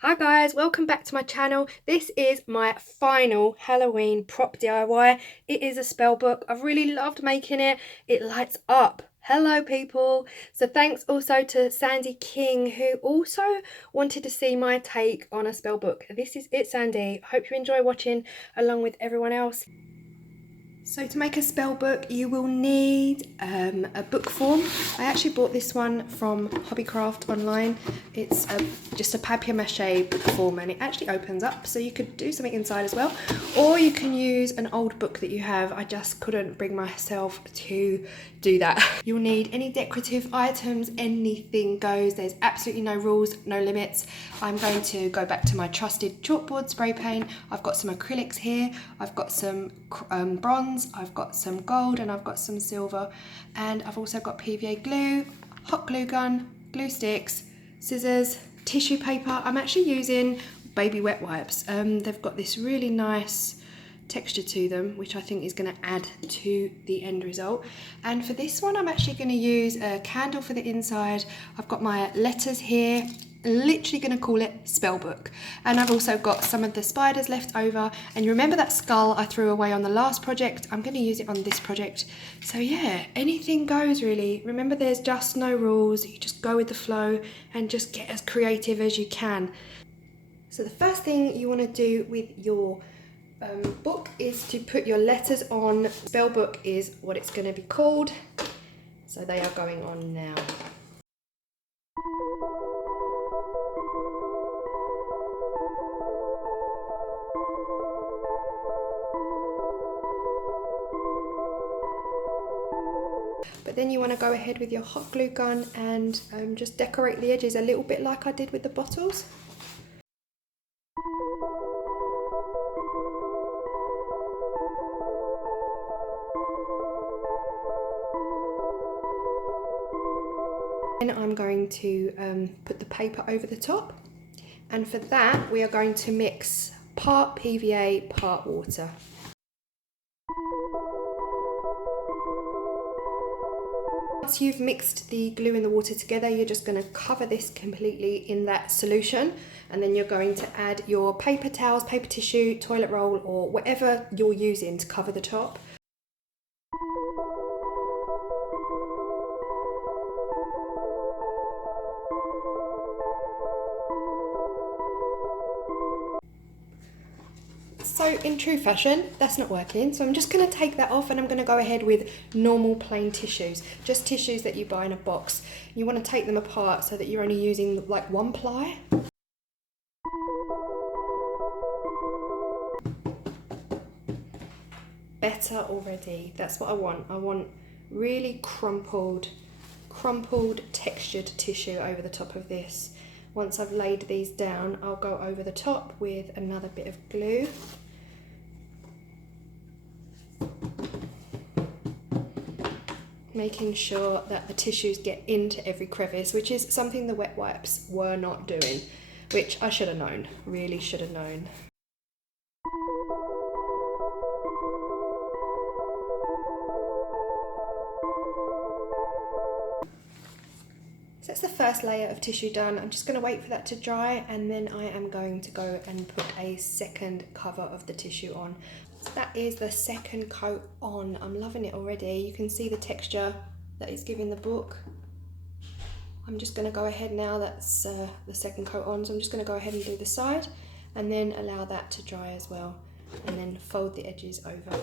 Hi guys, welcome back to my channel. This is my final Halloween prop DIY. It is a spell book. I've really loved making it. It lights up. Hello people. So thanks also to Sandy King, who also wanted to see my take on a spell book. This is it, Sandy. Hope you enjoy watching along with everyone else. So to make a spell book, you will need a book form. I actually bought this one from Hobbycraft online. It's just a papier-mâché book form, and it actually opens up, so you could do something inside as well. Or you can use an old book that you have. I just couldn't bring myself to do that. You'll need any decorative items, anything goes. There's absolutely no rules, no limits. I'm going to go back to my trusted chalkboard spray paint. I've got some acrylics here. I've got some bronze, I've got some gold, and I've got some silver. And I've also got PVA glue, hot glue gun, glue sticks, scissors, tissue paper. I'm actually using baby wet wipes. They've got this really nice texture to them, which I think is going to add to the end result. And for this one, I'm actually going to use a candle for the inside. I've got my letters here, literally going to call it spell book. And I've also got some of the spiders left over, and you remember that skull I threw away on the last project? I'm going to use it on this project. So yeah, anything goes really. Remember, there's just no rules. You just go with the flow and just get as creative as you can. So the first thing you want to do with your book is to put your letters on. Spell book is what it's going to be called. So they are going on now. But then you want to go ahead with your hot glue gun and just decorate the edges a little bit like I did with the bottles. Then I'm going to put the paper over the top, and for that we are going to mix part PVA, part water. Once you've mixed the glue and the water together, you're just going to cover this completely in that solution, and then you're going to add your paper towels, paper tissue, toilet roll, or whatever you're using to cover the top. So in true fashion, that's not working. So I'm just going to take that off, and I'm going to go ahead with normal plain tissues, just tissues that you buy in a box. You want to take them apart so that you're only using like one ply. Better already. That's what I want. I want really crumpled textured tissue over the top of this. Once I've laid these down, I'll go over the top with another bit of glue. Making sure that the tissues get into every crevice, which is something the wet wipes were not doing, which I should have known, really should have known. So that's the first layer of tissue done. I'm just going to wait for that to dry, and then I am going to go and put a second cover of the tissue on. So that is the second coat on. I'm loving it already. You can see the texture that it's giving the book. I'm just going to go ahead now, that's the second coat on, so I'm just going to go ahead and do the side and then allow that to dry as well, and then fold the edges over.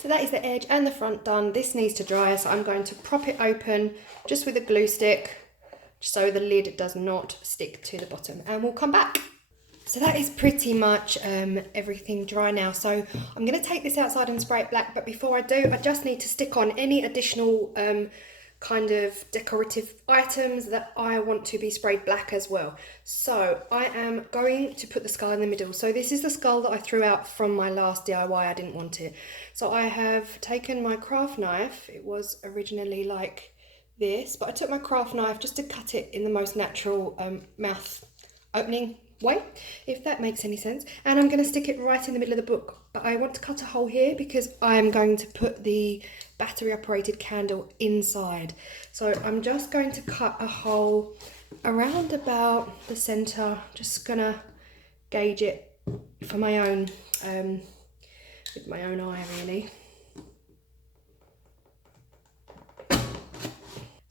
So that is the edge and the front done. This needs to dry, so I'm going to prop it open just with a glue stick so the lid does not stick to the bottom, and we'll come back. So that is pretty much everything dry now. So I'm going to take this outside and spray it black, but before I do, I just need to stick on any additional kind of decorative items that I want to be sprayed black as well. So I am going to put the skull in the middle. So this is the skull that I threw out from my last DIY. I didn't want it. So I have taken my craft knife. It was originally like this, but I took my craft knife just to cut it in the most natural mouth opening way, if that makes any sense. And I'm going to stick it right in the middle of the book, but I want to cut a hole here because I'm going to put the battery operated candle inside. So I'm just going to cut a hole around about the center, just gonna gauge it for my own with my own eye really.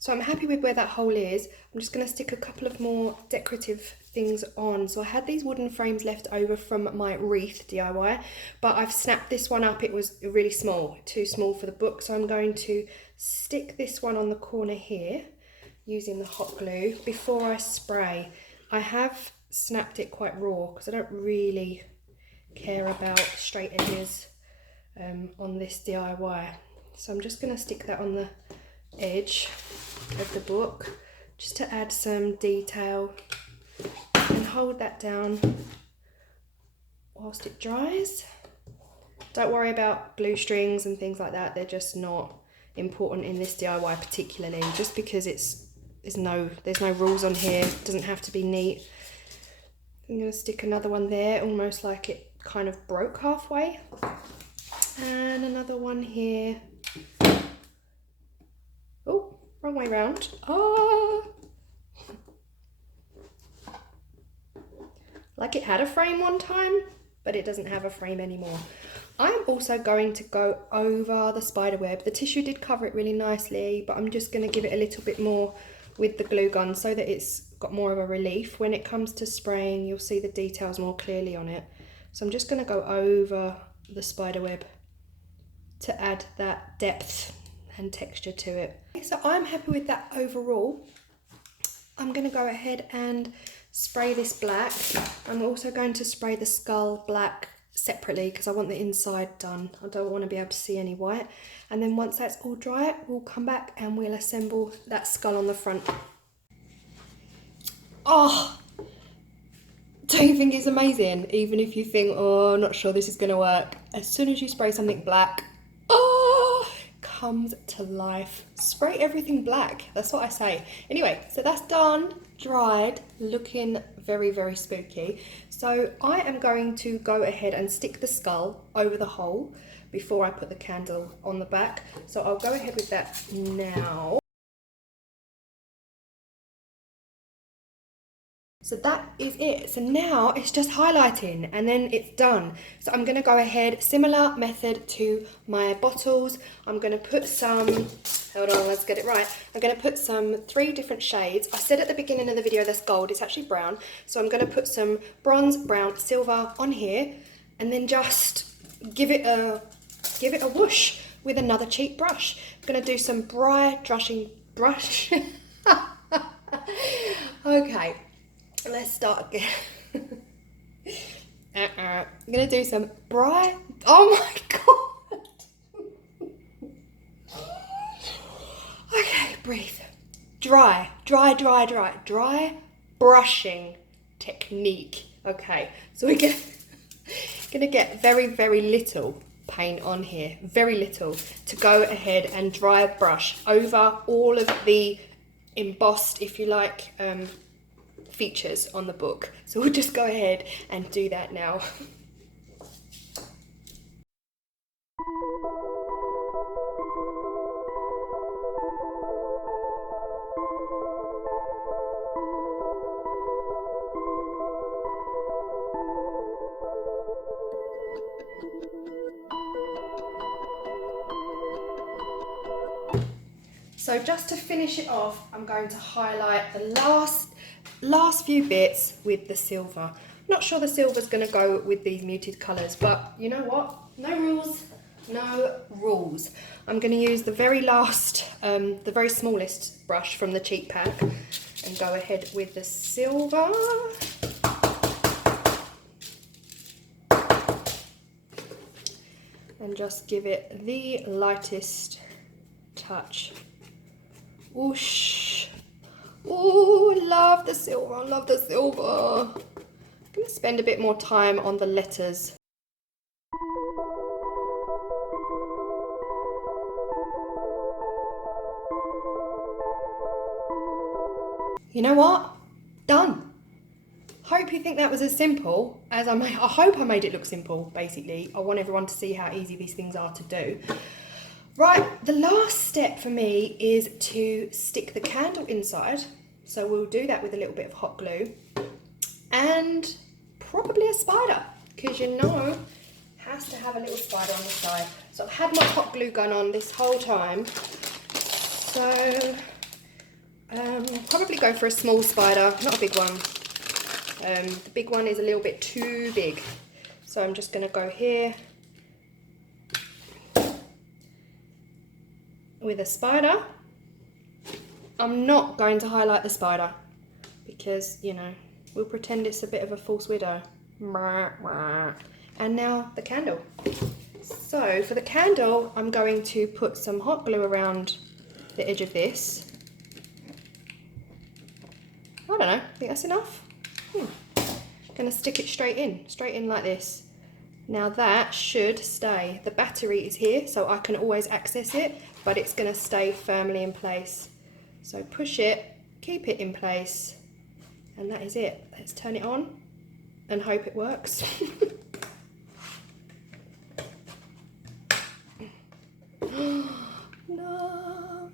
So I'm happy with where that hole is. I'm just going to stick a couple of more decorative things on. So I had these wooden frames left over from my wreath DIY, but I've snapped this one up. It was really small, too small for the book. So I'm going to stick this one on the corner here using the hot glue before I spray. I have snapped it quite raw because I don't really care about straight edges on this DIY. So I'm just going to stick that on the edge of the book just to add some detail and hold that down whilst it dries. Don't worry about glue strings and things like that, they're just not important in this DIY particularly, just because there's no rules on here, it doesn't have to be neat. I'm going to stick another one there, almost like it kind of broke halfway, and another one here. Oh, wrong way round. Ah! Like it had a frame one time, but it doesn't have a frame anymore. I'm also going to go over the spider web. The tissue did cover it really nicely, but I'm just going to give it a little bit more with the glue gun so that it's got more of a relief. When it comes to spraying, you'll see the details more clearly on it. So I'm just going to go over the spider web to add that depth and texture to it. So I'm happy with that overall. I'm going to go ahead and spray this black. I'm also going to spray the skull black separately because I want the inside done. I don't want to be able to see any white. And then once that's all dry, we'll come back and we'll assemble that skull on the front. Oh, don't you think it's amazing? Even if you think, oh, not sure this is going to work. As soon as you spray something black, oh, comes to life. Spray everything black. That's what I say. Anyway, so that's done, dried, looking very, very spooky. So I am going to go ahead and stick the skull over the hole before I put the candle on the back. So I'll go ahead with that now. So that is it. So now it's just highlighting and then it's done. So I'm going to go ahead, similar method to my bottles. I'm going to put some, hold on, let's get it right. I'm going to put some 3 different shades. I said at the beginning of the video that's gold, it's actually brown. So I'm going to put some bronze, brown, silver on here and then just give it a whoosh with another cheap brush. I'm going to do some brush. Okay. Let's start again. I'm gonna do some bright. Oh my god. Okay, breathe. Dry brushing technique. Okay, so we're gonna get very, very little paint on here, very little, to go ahead and dry brush over all of the embossed, if you like, features on the book. So we'll just go ahead and do that now. So just to finish it off, I'm going to highlight the last few bits with the silver. I'm not sure the silver's going to go with these muted colours, but you know what? No rules, no rules. I'm going to use the very last, the very smallest brush from the cheap pack and go ahead with the silver. And just give it the lightest touch. Whoosh. Oh, I love the silver, I love the silver. I'm going to spend a bit more time on the letters. You know what? Done. Hope you think that was as simple as I made. I hope I made it look simple, basically. I want everyone to see how easy these things are to do. Right, the last step for me is to stick the candle inside. So we'll do that with a little bit of hot glue and probably a spider, because you know it has to have a little spider on the side. So I've had my hot glue gun on this whole time. So probably go for a small spider, not a big one. The big one is a little bit too big. So I'm just going to go here with a spider. I'm not going to highlight the spider because, you know, we'll pretend it's a bit of a false widow. And now the candle. So for the candle, I'm going to put some hot glue around the edge of this. I don't know, I think that's enough. Gonna stick it straight in like this. Now that should stay. The battery is here, so I can always access it, but it's gonna stay firmly in place. So push it, keep it in place, and that is it. Let's turn it on and hope it works. No.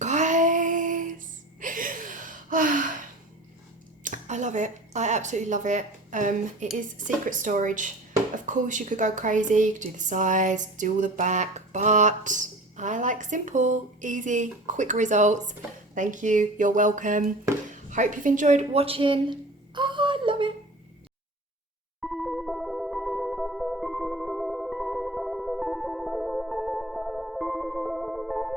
Guys, I love it. I absolutely love it. It is secret storage. Of course you could go crazy, you could do the sides, do all the back, but I like simple, easy, quick results. Thank you, you're welcome. Hope you've enjoyed watching.